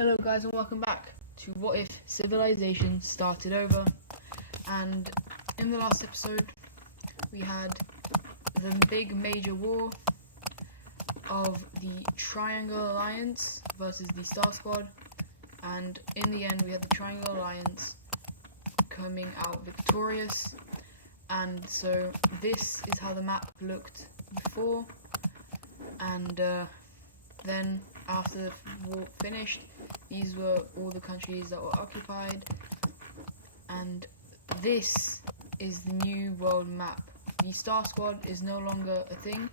Hello guys and welcome back to What If Civilization Started Over. And in the last episode we had the big major war of the Triangle Alliance versus the Star Squad, and in the end we had the Triangle Alliance coming out victorious. And so this is how the map looked before, and then after the war finished, these were all the countries that were occupied, and this is the new world map. The Star Squad is no longer a thing,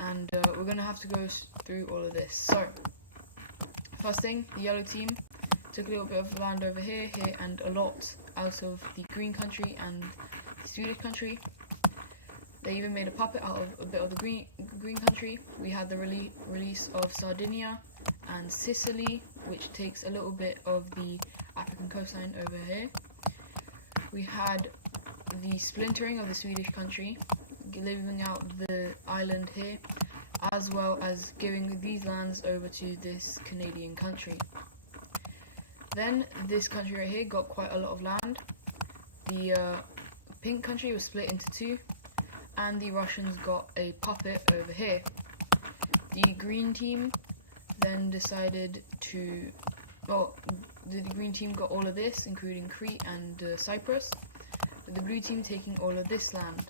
and we're going to have to go through all of this. So, first thing, the yellow team took a little bit of land over here, and a lot out of the green country and the Swedish country. They even made a puppet out of a bit of the green country. We had the release of Sardinia and Sicily, which takes a little bit of the African coastline over here. We had the splintering of the Swedish country, leaving out the island here, as well as giving these lands over to this Canadian country. Then this country right here got quite a lot of land. The pink country was split into two, and the Russians got a puppet over here. The green team then decided to, the green team got all of this, including Crete and Cyprus, with the blue team taking all of this land.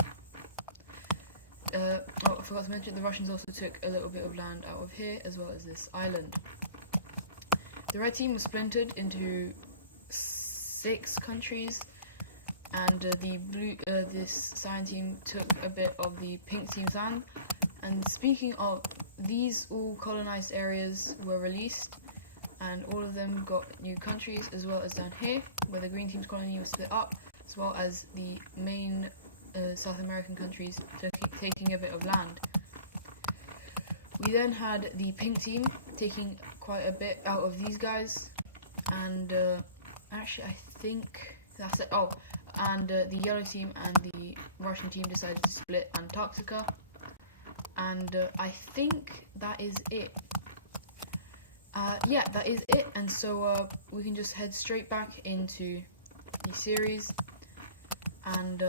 I forgot to mention, the Russians also took a little bit of land out of here, as well as this island. The red team was splintered into 6 countries, and this cyan team took a bit of the pink team's land. And speaking of, these all colonized areas were released, and all of them got new countries, as well as down here where the green team's colony was split up, as well as the main South American countries taking a bit of land. We then had the pink team taking quite a bit out of these guys, and actually I think that's it. And the yellow team and the Russian team decided to split Antarctica, and I think that is it. Yeah, that is it, and so we can just head straight back into the series. And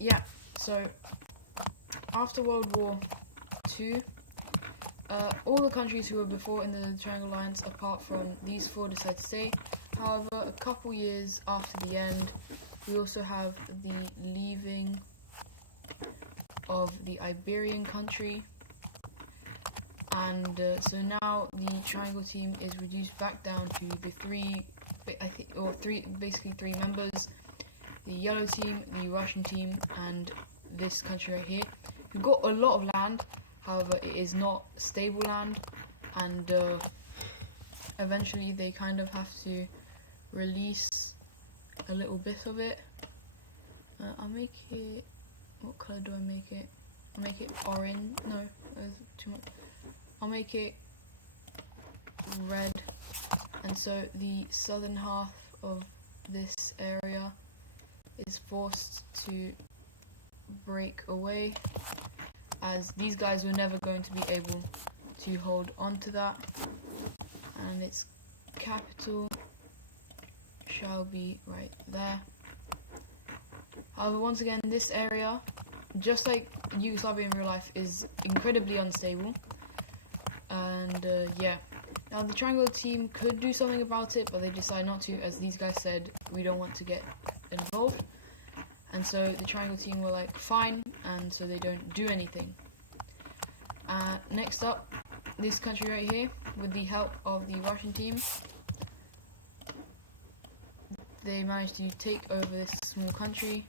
yeah, so after World War II, all the countries who were before in the Triangle Alliance, apart from these 4, decided to stay. However, a couple years after the end, we also have the leaving of the Iberian country, and so now the Triangle team is reduced back down to the basically three members: the yellow team, the Russian team, and this country right here. We've got a lot of land, however it is not stable land, and eventually they kind of have to release a little bit of it. I'll make it, what colour do I make it? I'll make it orange. No, there's too much. I'll make it red. And so the southern half of this area is forced to break away, as these guys were never going to be able to hold on to that, and its capital shall be right there. However, once again, this area, just like Yugoslavia in real life, is incredibly unstable. And yeah, now the Triangle team could do something about it, but they decided not to, as these guys said, we don't want to get involved. And so the Triangle team were like, fine, and so they don't do anything. Next up, this country right here, with the help of the Russian team, they managed to take over this small country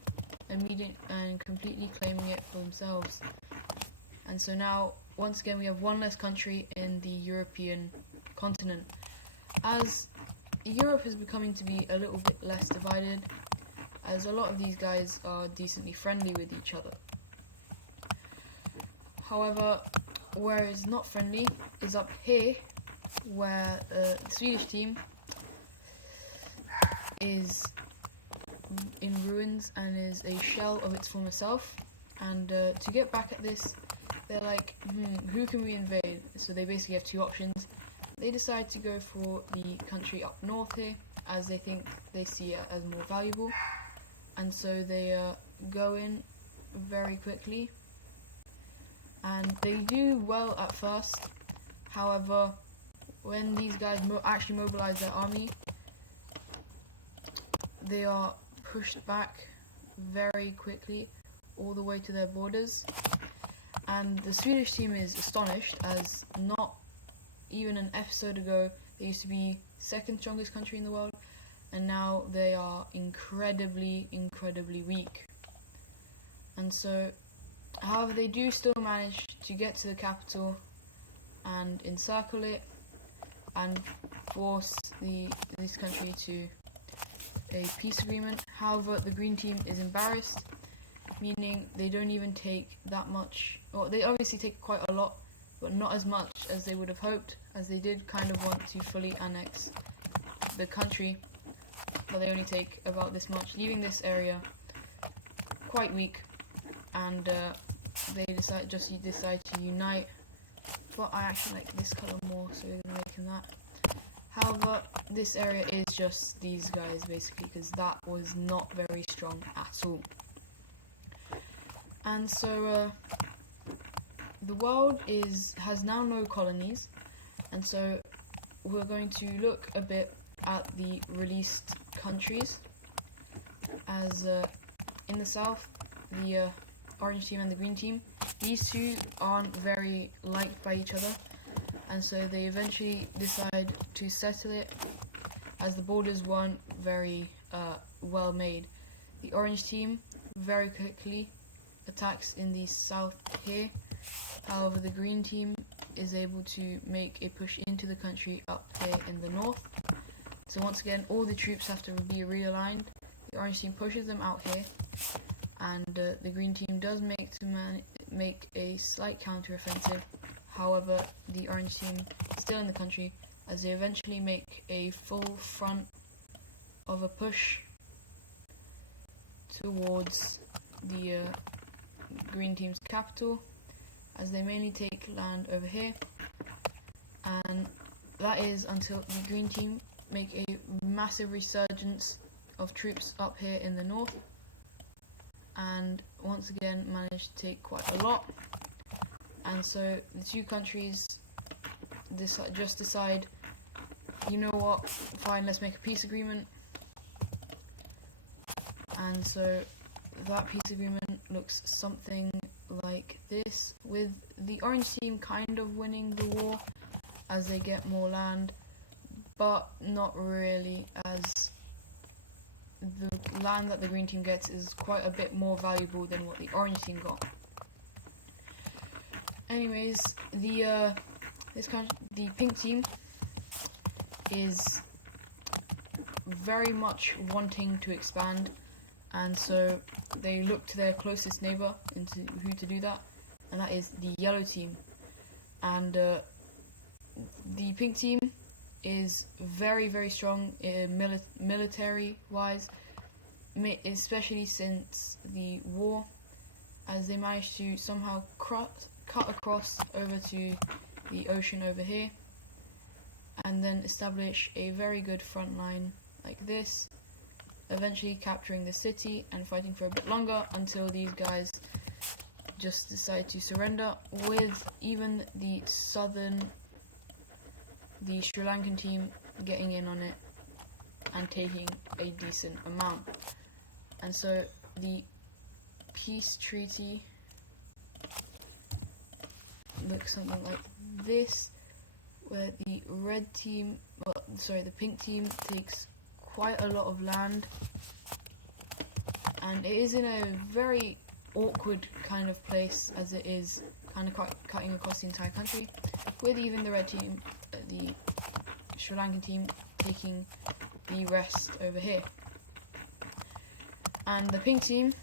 and completely claiming it for themselves. And so now, once again, we have one less country in the European continent, as Europe is becoming to be a little bit less divided, as a lot of these guys are decently friendly with each other. However, where it's not friendly is up here, where the Swedish team is in ruins and is a shell of its former self. And to get back at this, they're like, who can we invade? So they basically have 2 options. they decide to go for the country up north here, as they see it as more valuable, and so they go in very quickly, and they do well at first. However, when these guys actually mobilize their army, they are pushed back very quickly all the way to their borders, and the Swedish team is astonished, as not even an episode ago they used to be second strongest country in the world, and now they are incredibly weak. And so, however, they do still manage to get to the capital and encircle it and force this country to a peace agreement. However, the green team is embarrassed, meaning they don't even take that much, or they obviously take quite a lot, but not as much as they would have hoped, as they did kind of want to fully annex the country, but they only take about this much, leaving this area quite weak, and they decide to unite. But I actually like this colour more, so we're going to make him that. However, this area is just these guys basically, because that was not very strong at all. And so the world has now no colonies, and so we're going to look a bit at the released countries, as in the south, the orange team and the green team, these two aren't very liked by each other, and so they eventually decide to settle it, as the borders weren't very well made. The orange team very quickly attacks in the south here. However, the green team is able to make a push into the country up here in the north. So once again, all the troops have to be realigned. The orange team pushes them out here, and the green team does make a slight counter-offensive. However, the orange team is still in the country, as they eventually make a full front of a push towards the green team's capital, as they mainly take land over here, and that is until the green team make a massive resurgence of troops up here in the north, and once again manage to take quite a lot. And so the two countries just decide, you know what, fine, let's make a peace agreement. And so that peace agreement looks something like this, with the orange team kind of winning the war as they get more land, but not really, as the land that the green team gets is quite a bit more valuable than what the orange team got. Anyways, the pink team is very much wanting to expand, and so they look to their closest neighbor into who to do that, and that is the yellow team. And the pink team is very strong military wise, especially since the war, as they managed to somehow cut across over to the ocean over here, and then establish a very good front line like this, eventually capturing the city and fighting for a bit longer until these guys just decide to surrender, with even the Sri Lankan team getting in on it and taking a decent amount. And so the peace treaty looks something like this, where the pink team takes quite a lot of land, and it is in a very awkward kind of place, as it is kind of cutting across the entire country, with even the red team, the Sri Lankan team, taking the rest over here. And the pink team,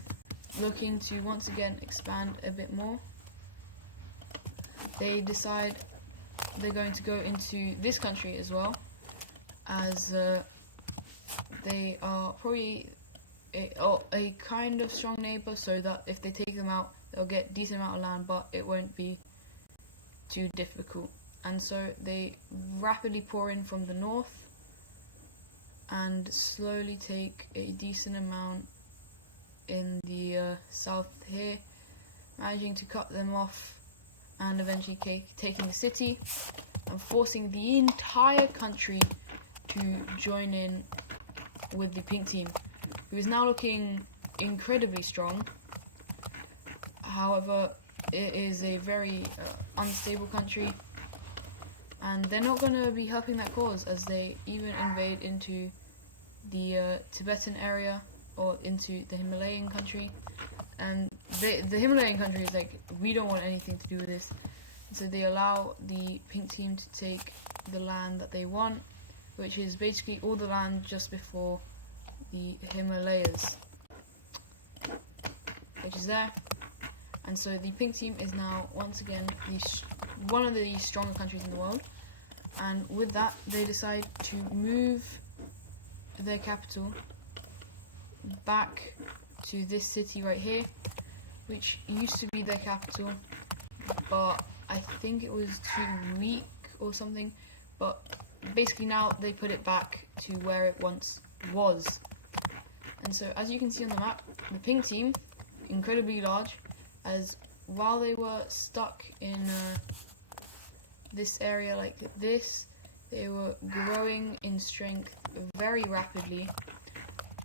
looking to once again expand a bit more, they decide they're going to go into this country as well, as they are probably a kind of strong neighbour, so that if they take them out, they'll get a decent amount of land, but it won't be too difficult. and so they rapidly pour in from the north and slowly take a decent amount in the south here, managing to cut them off and eventually taking the city and forcing the entire country to join in with the pink team, who is now looking incredibly strong. However, it is a very unstable country, and they're not going to be helping that cause, as they even invade into the Tibetan area or into the Himalayan country. And the Himalayan country is like, we don't want anything to do with this. And so they allow the pink team to take the land that they want, which is basically all the land just before the Himalayas, which is there. And so the pink team is now once again one of the stronger countries in the world. And with that, they decide to move their capital back to this city right here, which used to be their capital, but I think it was too weak or something. But basically now they put it back to where it once was. And so as you can see on the map, the pink team, incredibly large, as while they were stuck in this area like this, they were growing in strength very rapidly,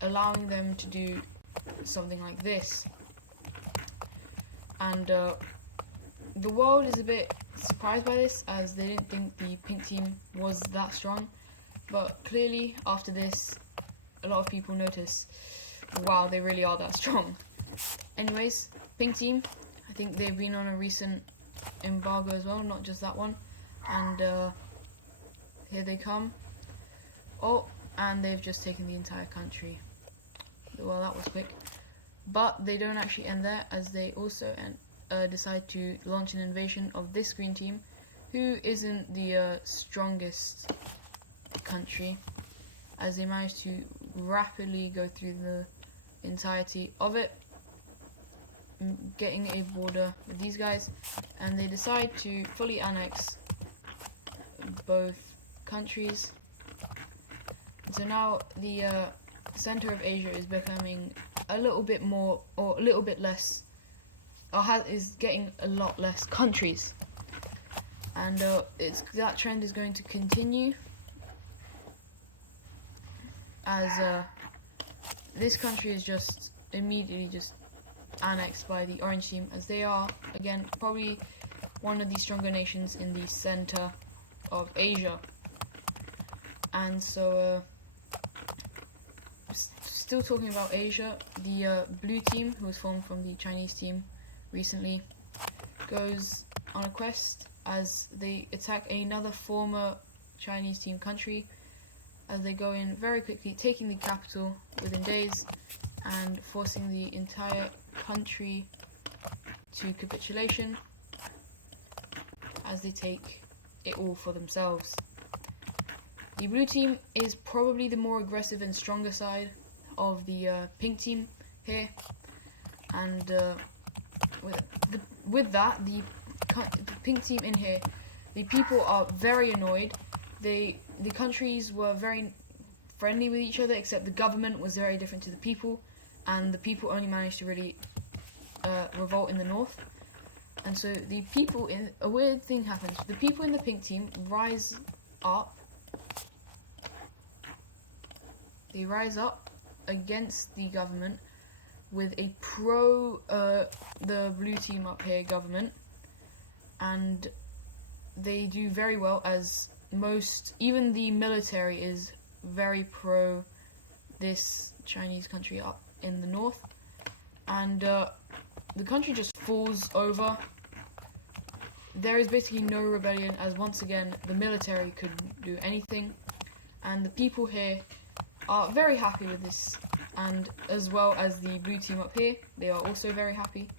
allowing them to do something like this. And the world is a bit surprised by this, as they didn't think the pink team was that strong. But clearly after this, a lot of people notice, wow, they really are that strong. Anyways, pink team, I think they've been on a recent embargo as well, not just that one. And here they come. Oh, and they've just taken the entire country. Well, that was quick. But they don't actually end there, as they also decide to launch an invasion of this green team, who isn't the strongest country, as they manage to rapidly go through the entirety of it, getting a border with these guys, and they decide to fully annex both countries. So now the center of Asia is becoming a little bit more, or a little bit less, or is getting a lot less countries, and that trend is going to continue, as this country is just immediately just annexed by the orange team, as they are again probably one of the stronger nations in the center of Asia. And so still talking about Asia, the blue team, who was formed from the Chinese team recently, goes on a quest as they attack another former Chinese team country, as they go in very quickly, taking the capital within days and forcing the entire country to capitulation, as they take it all for themselves. The blue team is probably the more aggressive and stronger side of the pink team here, and with that, the pink team in here, the people are very annoyed. The countries were very friendly with each other, except the government was very different to the people, and the people only managed to really revolt in the north. And so the people a weird thing happens. The people in the pink team rise up. They rise up against the government with a the blue team up here government, and they do very well, as even the military is very pro this Chinese country up in the north, and the country just falls over. There is basically no rebellion, as once again the military couldn't do anything, and the people here are very happy with this, and as well as the blue team up here, they are also very happy,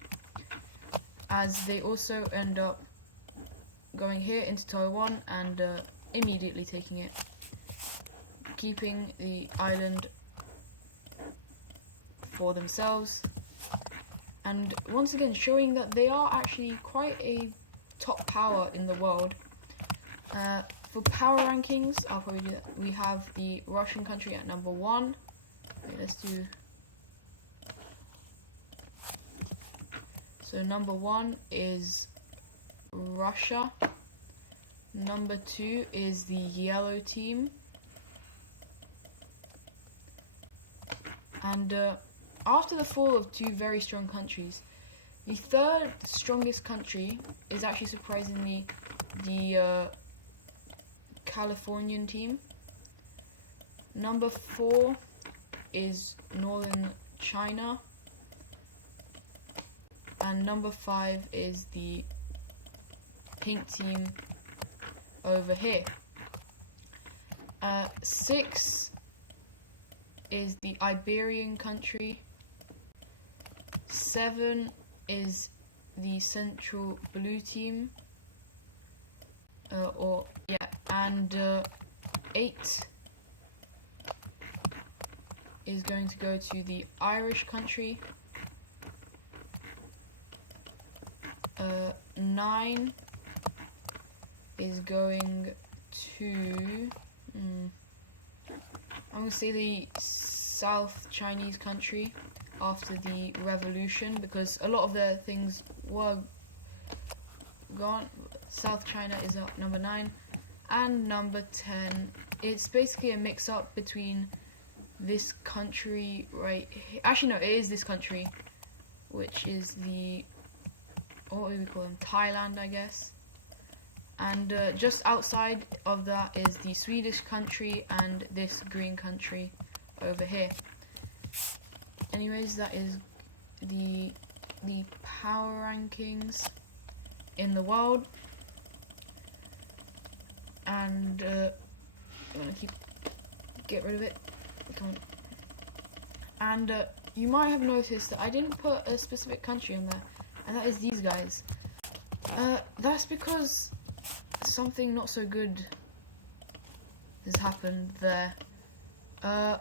as they also end up going here into Taiwan and immediately taking it, keeping the island for themselves, and once again showing that they are actually quite a top power in the world, For power rankings, I'll probably do that. We have the Russian country at number 1. Wait, let's do. So number 1 is Russia. Number 2 is the yellow team. And after the fall of 2 very strong countries, the third strongest country is actually surprisingly the Californian team. Number 4 is Northern China. And number 5 is the pink team over here. 6 is the Iberian country. 7 is the central blue team. And 8 is going to go to the Irish country. 9 is going to I'm going to say the South Chinese country after the revolution, because a lot of their things were gone. South China is at number 9. And number 10, it's basically a mix-up between this country right here. Actually, no, it is this country, which is the, what do we call them? Thailand, I guess. And just outside of that is the Swedish country and this green country over here. Anyways, that is the power rankings in the world. And I'm gonna get rid of it. Come on. And you might have noticed that I didn't put a specific country in there, and that is these guys. That's because something not so good has happened there. A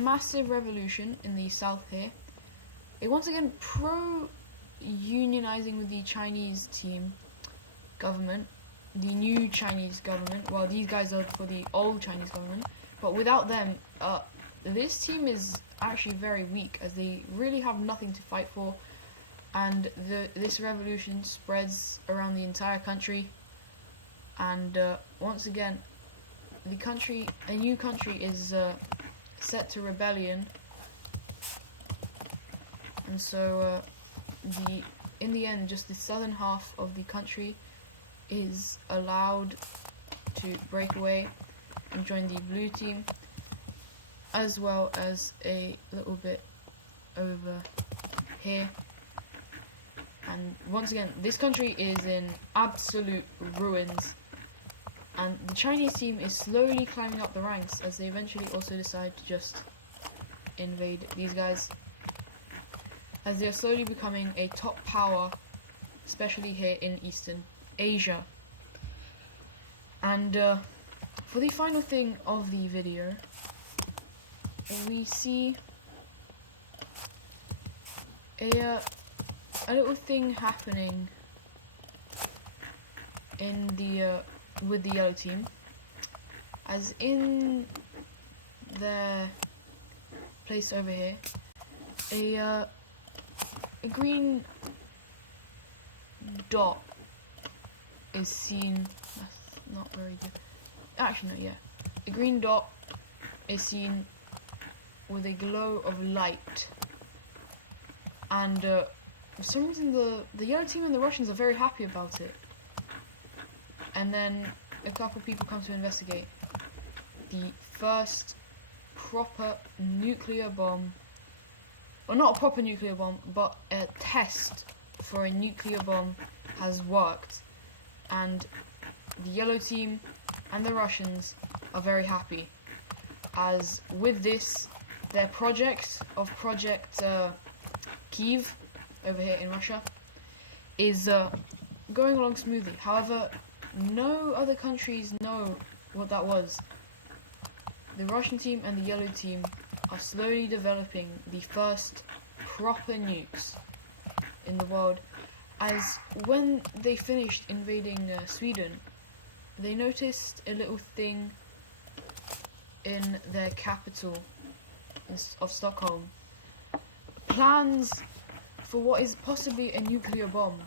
massive revolution in the south here. It once again unionizing with the Chinese government, the new Chinese government. Well, these guys are for the old Chinese government, but without them, this team is actually very weak, as they really have nothing to fight for, and this revolution spreads around the entire country, and once again, a new country is set to rebellion, and so in the end, just the southern half of the country is allowed to break away and join the blue team, as well as a little bit over here. And once again, this country is in absolute ruins, and the Chinese team is slowly climbing up the ranks as they eventually also decide to just invade these guys, as they are slowly becoming a top power, especially here in Eastern Asia. And for the final thing of the video, we see a little thing happening in the with the yellow team, as in their place over here, a green dot is seen. That's not very good. Actually, no, yeah. A green dot is seen with a glow of light, and for some reason the yellow team and the Russians are very happy about it. And then a couple people come to investigate. The first proper nuclear bomb, or not a proper nuclear bomb, but a test for a nuclear bomb has worked, and the yellow team and the Russians are very happy, as with this, their project Kiev over here in Russia is going along smoothly. However, no other countries know what that was. The Russian team and the yellow team are slowly developing the first proper nukes in the world, as when they finished invading Sweden, they noticed a little thing in their capital of Stockholm. Plans for what is possibly a nuclear bomb.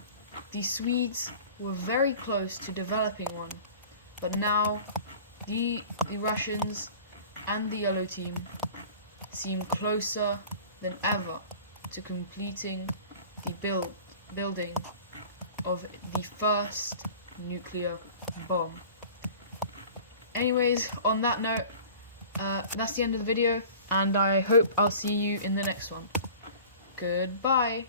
The Swedes were very close to developing one, but now the Russians and the Yellow Team seem closer than ever to completing the building of the first nuclear bomb. Anyways, on that note, that's the end of the video, and I hope I'll see you in the next one. Goodbye.